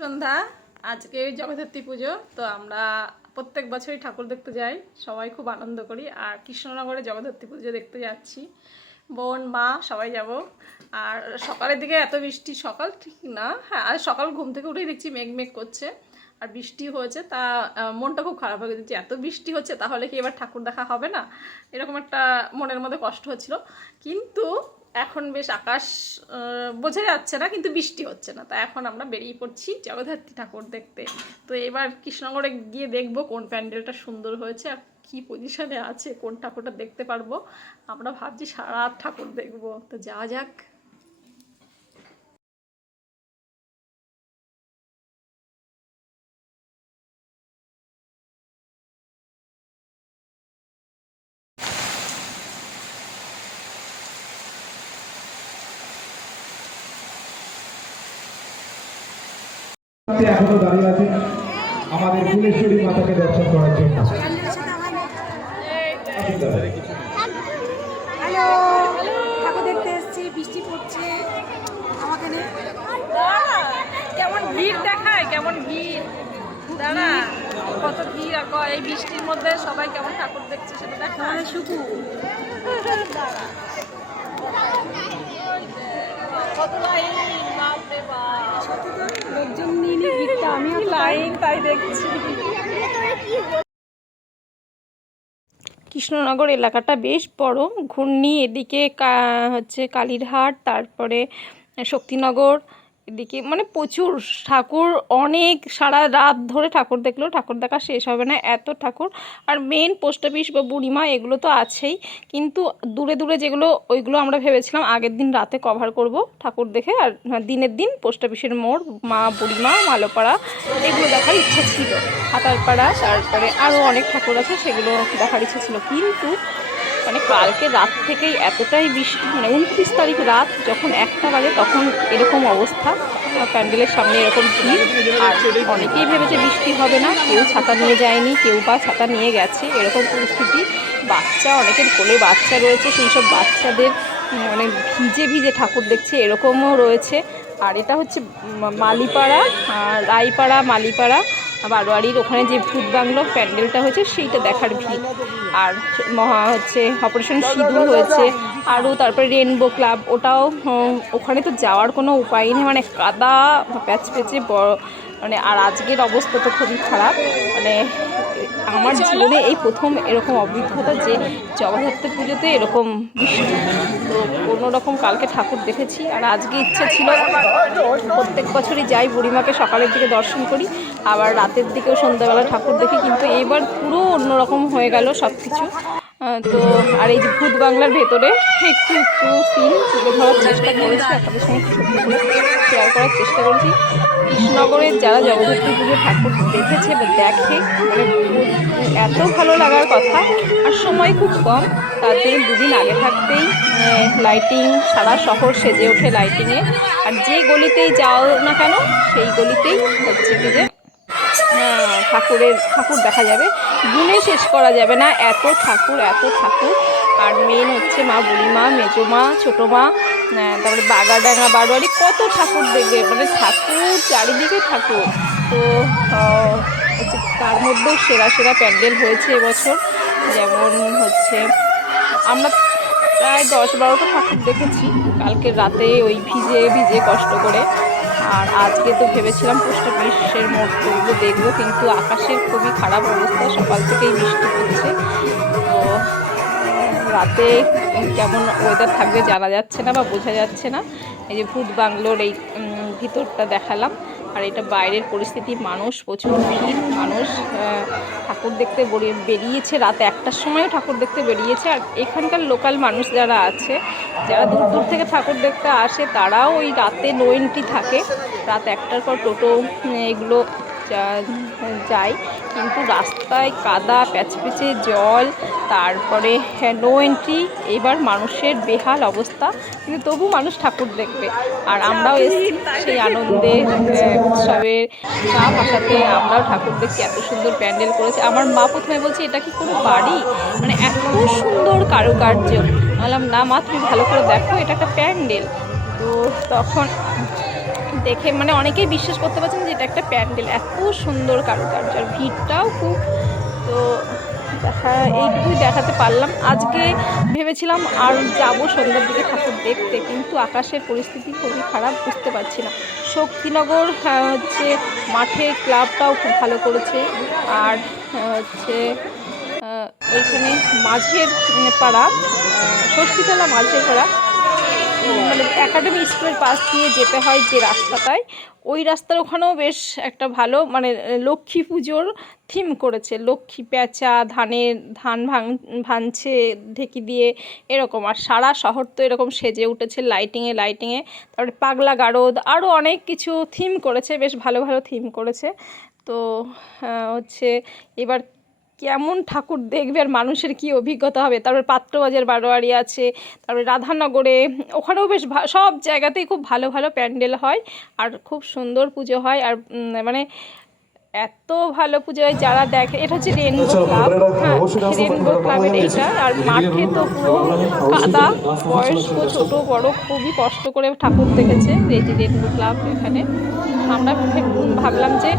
সন্ধ্যা আজকে জগদ্ধাত্রী পুজো। তো আমরা প্রত্যেক বছরই ঠাকুর দেখতে যাই, সবাই খুব আনন্দ করি। আর কৃষ্ণনগরে জগদ্ধাত্রী পুজো দেখতে যাচ্ছি, বোন মা সবাই যাব। আর সকালের দিকে এত বৃষ্টি, সকাল ঠিক না, হ্যাঁ আর সকাল ঘুম থেকে উঠেই দেখছি মেঘ মেঘ করছে আর বৃষ্টি হয়েছে। তা মনটা খুব খারাপ হয়ে গেছে, এত বৃষ্টি হচ্ছে তাহলে কি এবার ঠাকুর দেখা হবে না, এরকম একটা মনের মধ্যে কষ্ট হচ্ছিল। কিন্তু এখন বেশ আকাশ বোঝা যাচ্ছে না, কিন্তু বৃষ্টি হচ্ছে না। তা এখন আমরা বেরিয়ে পড়ছি জগদ্ধাত্রী ঠাকুর দেখতে। তো এবার কৃষ্ণনগরে গিয়ে দেখবো কোন প্যান্ডেলটা সুন্দর হয়েছে আর কি পজিশনে আছে, কোন ঠাকুরটা দেখতে পারবো। আমরা ভাবছি সারা রাত ঠাকুর দেখবো, তো যাওয়া যাক। এখনো দাঁড়িয়ে আছেন আমাদের ফুলেশ্বরী মাতাকে দর্শন করার জন্য। হ্যালো, ঠাকুর দেখতে এসেছি, বৃষ্টি পড়ছে আমাকে নিয়ে। কেমন ভিড় দেখায়, কেমন ভিড়, দাঁড়া কত ভিড়। আর এই বৃষ্টির মধ্যে সবাই কেমন ঠাকুর দেখছে সেটা দেখা। শুকু কত লাইন, বাপরে বাপ, লোকজন নিয়ে নিয়ে ভিড়টা আমি লাইন তাই দেখছি। কৃষ্ণনগর এলাকাটা বেশ বড়, ঘূর্ণি এদিকে হচ্ছে কালীরহাট, তারপরে শক্তিনগর, এদিকে মানে প্রচুর ঠাকুর, অনেক সারা রাত ধরে ঠাকুর দেখলেও ঠাকুর দেখা শেষ হবে না, এত ঠাকুর। আর মেন পোস্ট অফিস বা বুড়িমা এগুলো তো আছেই, কিন্তু দূরে দূরে যেগুলো ওইগুলো আমরা ভেবেছিলাম আগের দিন রাতে কভার করব ঠাকুর দেখে। আর দিনের দিন পোস্ট অফিসের মোড়, মা বুড়িমা, মালোপাড়া এগুলো দেখার ইচ্ছা ছিল, হাতারপাড়া, তারপরে আরও অনেক ঠাকুর আছে সেগুলো দেখার ইচ্ছা ছিল। কিন্তু মানে কালকে রাত থেকেই এতটাই বৃষ্টি, মানে 29 তারিখ রাত যখন 1টা বাজে তখন এরকম অবস্থা, প্যান্ডেলের সামনে এরকম ভিড়। আর অনেকেই ভেবেছে বৃষ্টি হবে না, কেউ ছাতা নিয়ে যায়নি, কেউ বা ছাতা নিয়ে গেছে, এরকম পরিস্থিতি। বাচ্চা, অনেকের কোলে বাচ্চা রয়েছে, সেই সব বাচ্চাদের মানে ভিজে ভিজে ঠাকুর দেখছে এরকমও রয়েছে। আর এটা হচ্ছে মালিপাড়া, রায়পাড়া, মালিপাড়া, বারোয়ারির ওখানে যে ভূত বাংলোর প্যান্ডেলটা হয়েছে সেইটা দেখার ভিড়। আর হচ্ছে অপারেশন সিঁদুর হয়েছে আরও, তারপরে রেনবো ক্লাব, ওটাও ওখানে তো যাওয়ার কোনো উপায় নেই, মানে কাদা প্যাচ পেঁচে মানে। আর আজকের অবস্থা তো খুবই খারাপ, মানে আমার জীবনে এই প্রথম এরকম অভিজ্ঞতা যে জগদ্ধাত্রী পুজোতে এরকম বৃষ্টি। তো কোনো রকম কালকে ঠাকুর দেখেছি। আর আজকে ইচ্ছা ছিল, প্রত্যেক বছরই যাই বুড়িমাকে সকালের দিকে দর্শন করি, আবার রাতের দিকেও সন্ধ্যাবেলা ঠাকুর দেখি, কিন্তু এইবার পুরো অন্যরকম হয়ে গেল সব কিছু। তো আর এই যে ভূত বাংলার ভেতরে একটু একটু সিন তুলে ধরার চেষ্টা করেছি, আপনাদের সঙ্গে ছোট্ট করে শেয়ার করার চেষ্টা করেছি। কৃষ্ণনগরের যারা জগদ্ধাত্রী পুজো ঠাকুর দেখেছে বা দেখে, মানে এত ভালো লাগার কথা। আর সময় খুব কম, তার জন্য দুদিন আগে থাকতেই লাইটিং, সারা শহর সেজে ওঠে লাইটিংয়ে। আর যে গলিতেই যাও না কেন সেই গলিতেই হচ্ছে কি যে ঠাকুর দেখা যাবে, গুণে শেষ করা যাবে না, এত ঠাকুর এত ঠাকুর। আর মেন হচ্ছে মা বুড়িমা, মেজো মা, ছোটো মা, তারপরে বাগাডাঙ্গা, বারোয়ারি, কত ঠাকুর দেখবে, মানে ঠাকুর চারিদিকে ঠাকুর। তো হচ্ছে তার মধ্যেও সেরা সেরা প্যান্ডেল হয়েছে এবছর। যেমন হচ্ছে আমরা প্রায় 10-12টা ঠাকুর দেখেছি কালকে রাতে, ওই ভিজে ভিজে কষ্ট করে। আর আজকে তো ভেবেছিলাম পোস্ট অফিসের মোড়গুলো দেখবো, কিন্তু আকাশের খুবই খারাপ অবস্থা, সকাল থেকেই বৃষ্টি পড়ছে। তো রাতে কেমন ওয়েদার থাকবে জানা যাচ্ছে না বা বোঝা যাচ্ছে না। এই যে ভূত বাংলোর এই ভিতরটা দেখালাম, আর এটা বাইরের পরিস্থিতি, মানুষ প্রচুর ভিড়, মানুষ ঠাকুর দেখতে বেরিয়েছে, রাত 1টার সময় ঠাকুর দেখতে বেরিয়েছে। আর এখানকার লোকাল মানুষ যারা আছে, যারা দূর দূর থেকে ঠাকুর দেখতে আসে, তারাও ওই রাতে নো এন্ট্রি থাকে, রাত 1টার পর টোটো এগুলো যায়, কিন্তু রাস্তায় কাদা প্যাচপেচে জল, তারপরে নো এন্ট্রি, এবার মানুষের বেহাল অবস্থা, কিন্তু তবু মানুষ ঠাকুর দেখবে। আর আমরাও এসেছি সেই আনন্দে উৎসবের চাপ আসাতে আমরাও ঠাকুর দেখছি। এত সুন্দর প্যান্ডেল করেছে। আমার মা প্রথমে বলছে এটা কি কোনো বাড়ি, মানে এত সুন্দর কারুকার্য। বললাম না মা, তুমি ভালো করে দেখো, এটা একটা প্যান্ডেল। তো তখন দেখে মানে অনেকেই বিশ্বাস করতে পারছেন যে এটা একটা প্যান্ডেল, এত সুন্দর কারুকার্য আর ভিড়টাও খুব। তো এইটুকুই দেখাতে পারলাম আজকে। ভেবেছিলাম আর যাব সন্ধ্যার দিকে ঠাকুর দেখতে, কিন্তু আকাশের পরিস্থিতি খুবই খারাপ, বুঝতে পারছি না। শক্তিনগর হচ্ছে মাঠে ক্লাবটাও খুব ভালো করেছে। আর হচ্ছে এইখানে মাঝের পাড়া, ষষ্ঠীতলা মাঝের পাড়া, মানে একাডেমি স্কুলের পাশ দিয়ে যেতে হয় যে রাস্তাটায়, ওই রাস্তার ওখানেও বেশ একটা ভালো মানে লক্ষ্মী পুজোর থিম করেছে। লক্ষ্মী প্যাঁচা ধান ভাঙছে ঢেকি দিয়ে এরকম, আর সারা শহর তো এরকম সেজে উঠেছে লাইটিংয়ে। তারপরে পাগলা গারদ, আরও অনেক কিছু থিম করেছে, বেশ ভালো ভালো থিম করেছে। তো হচ্ছে এবার কেমন ঠাকুর দেখবে আর মানুষের কি অভিজ্ঞতা হবে। তারপরে পাত্রবাজার বারোয়ারি আছে, তারপরে রাধানগরে, ওখানেও বেশ সব জায়গাতেই খুব ভালো ভালো প্যান্ডেল হয় আর খুব সুন্দর পুজো হয়। আর মানে এত ভালো পুজো হয়, যারা দেখে। এটা হচ্ছে রেনবো ক্লাব, হ্যাঁ রেনবো ক্লাবের এইটা। আর মাঠে তো পুরো কাদা, বয়স্ক ছোট বড় খুবই কষ্ট করে ঠাকুর দেখেছে এই যে রেনবো ক্লাব এখানে। আমরা ভাবলাম যে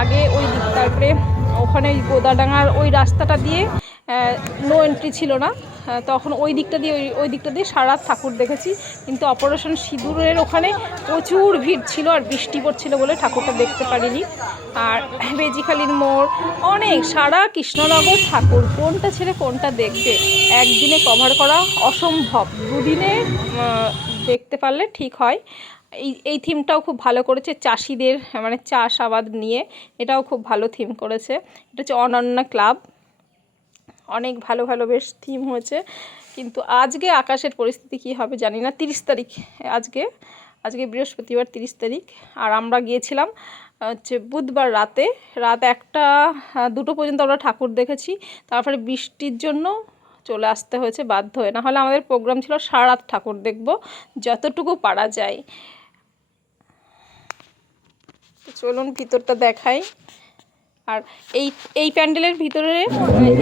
আগে ওই দিক, তারপরে ওখানে ওই গোদাডাঙ্গার ওই রাস্তাটা দিয়ে নো এন্ট্রি ছিল না, তখন ওই দিকটা দিয়ে সারা ঠাকুর দেখেছি। কিন্তু অপারেশন সিঁদুরের ওখানে প্রচুর ভিড় ছিল আর বৃষ্টি পড়ছিল বলে ঠাকুরটা দেখতে পারিনি। আর বেজিখালির মোড়, অনেক সারা কৃষ্ণনগর ঠাকুর, কোনটা ছেড়ে কোনটা দেখবে, একদিনে কভার করা অসম্ভব, দুদিনে দেখতে পারলে ঠিক হয়। এই থিমটাও খুব ভালো করেছে, চাষিদের মানে চাষাবাদ নিয়ে, এটাও খুব ভালো থিম করেছে। এটা হচ্ছে অনন্যা ক্লাব, অনেক ভালো ভালো বেশ থিম হয়েছে। কিন্তু আজকে আকাশের পরিস্থিতি কী হবে জানি না। 30 তারিখ আজকে বৃহস্পতিবার 30 তারিখ, আর আমরা গিয়েছিলাম হচ্ছে বুধবার রাত 1-2 পর্যন্ত আমরা ঠাকুর দেখেছি। তারপরে বৃষ্টির জন্য চলে আসতে হয়েছে বাধ্য হয়ে, নাহলে আমাদের প্রোগ্রাম ছিল সারা রাত ঠাকুর দেখব যতটুকু পারা যায়। চলুন ভিতরটা দেখাই। আর এই প্যান্ডেলের ভিতরে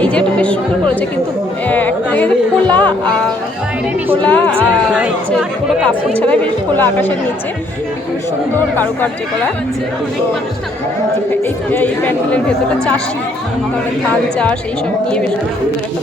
এই জায়গাটা বেশ সুন্দর করেছে, কিন্তু একটা জায়গায় খোলা হচ্ছে পুরো কাপড় ছাড়াই, বেশ খোলা আকাশের নিচে খুব সুন্দর কারুকার্য করা। তো এই প্যান্ডেলের ভেতরটা চাষি, মানে ধান চাষ এইসব নিয়ে বেশ খুব সুন্দর একটা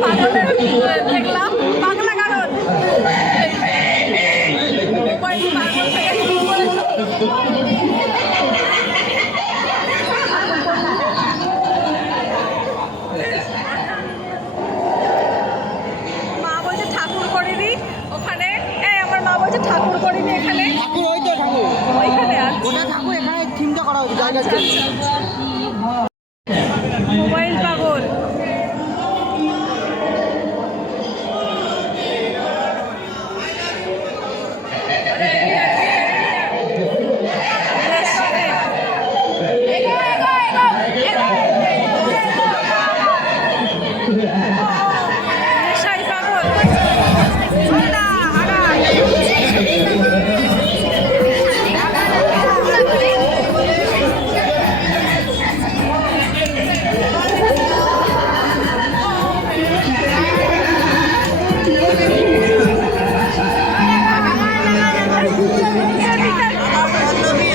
পাগলের দেখলাম বাংলা গান মোবাইল পাগল থেকে শুরু করে মা বলছে ঠাকুর করিনি ওখানে, আমার মা বলছে ঠাকুর করিনি এখানে, ঠাকুর ওই তো ঠাকুর ওইখানে আছে ওটা ঠাকুর এখানে থিমটা করা হয়েছে জায়গা আচ্ছা, আচ্ছা, মোবাইল পাগল। নেশাই পাগল।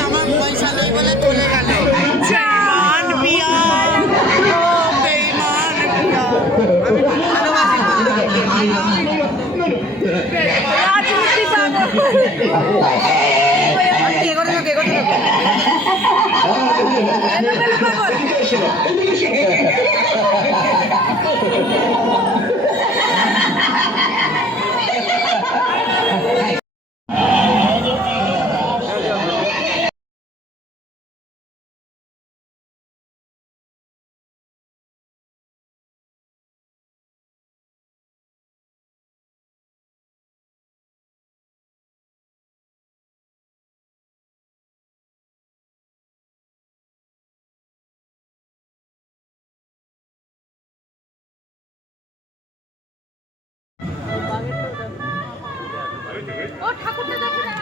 আমার পয়সা নেই বলে চলে গেল বেঈমান বিয়ার ও বেঈমান বিয়ার রাজনীতি পাগল। এলোমেলো পাগল। ও ঠাকুরটা দেখো না।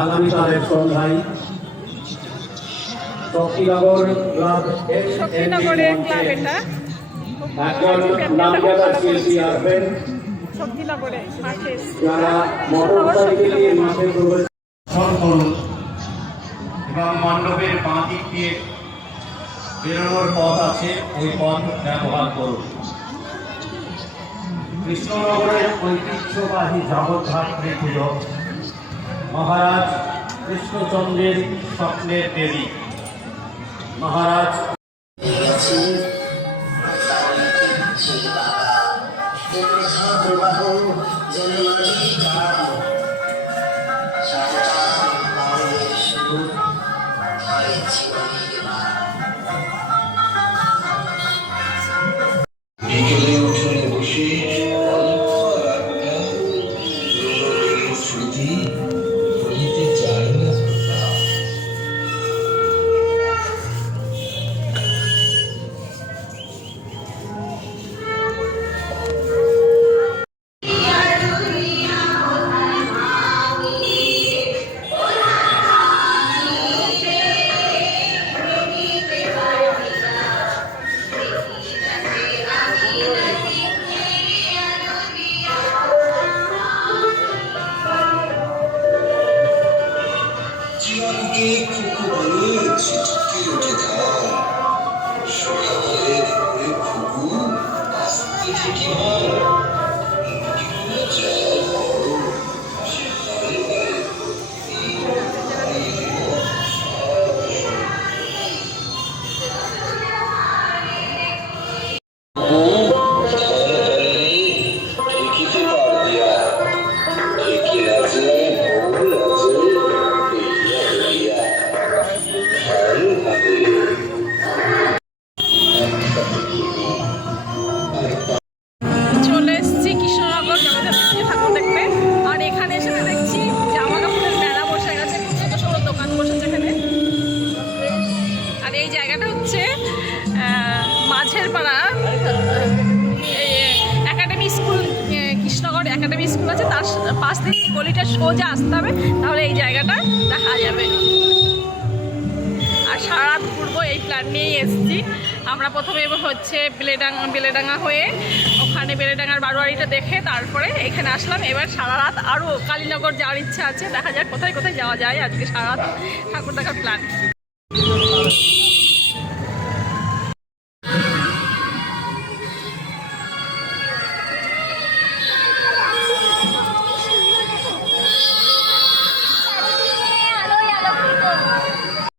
আগামীকালের সন্ধ্যায় শক্তিনগর ক্লাব শক্তিনগরের ক্লাব এটা, একজন নামজাদা শিল্পী আসবেন শক্তিনগরে মাঠে। যারা মোটর সাইকেল নিয়ে মাঠে প্রবেশ করুন এবং মণ্ডপের বাঁ দিক দিয়ে বেরোনোর পথ আছে, ওই পথ ব্যবহার করুন। কৃষ্ণনগরের ঐতিহ্যবাহী জগদ্ধাত্রী পুজো মহারাজ কৃষ্ণচন্দ্রের স্বপ্নের দেবী মহারাজ বিকেলে উঠোনে বসে অল্প আড্ডা, দুর্লভের স্মৃতি ভুলিতে চায় না কোথাও। জীবনকে খুকু বলে ছিটকে উঠে ধান, সকালের করে খুকু আস্তে থেকে হয় মুখগুলো যা বড় সে ঘরে ঘরে দেখিতে পারদিয়া দেখি রাজে বউ রাজে দেখিয়া হইয়া ভালো ভাবে চলে এসেছি কৃষ্ণনগর জগদ্ধাত্রী ঠাকুর দেখতে। আর এখানে এসে দেখছি জামা কাপড়ের মেলা বসে গেছে, ছোটো ছোটো দোকান বসেছে এখানে। আর এই জায়গাটা হচ্ছে মাঝের পাড়া academy school, Krishnanagar academy school আছে, তার পাশ থেকে গলিটা সোজা আসতে হবে, তাহলে এই জায়গাটা দেখা যাবে। আর সারা রাত ঘুরবো এই প্ল্যান নিয়েই এসেছি। আমরা প্রথমে হচ্ছে বেলেডাঙ্গা হয়ে ওখানে বেলেডাঙ্গার বারোয়ারিটা দেখে তারপরে এখানে আসলাম। এবার সারা রাত আরও কালীনগর যাওয়ার ইচ্ছা আছে, দেখা যাক কোথায় কোথায় যাওয়া যায়। আজকে সারা রাত ঠাকুর দেখার প্ল্যান।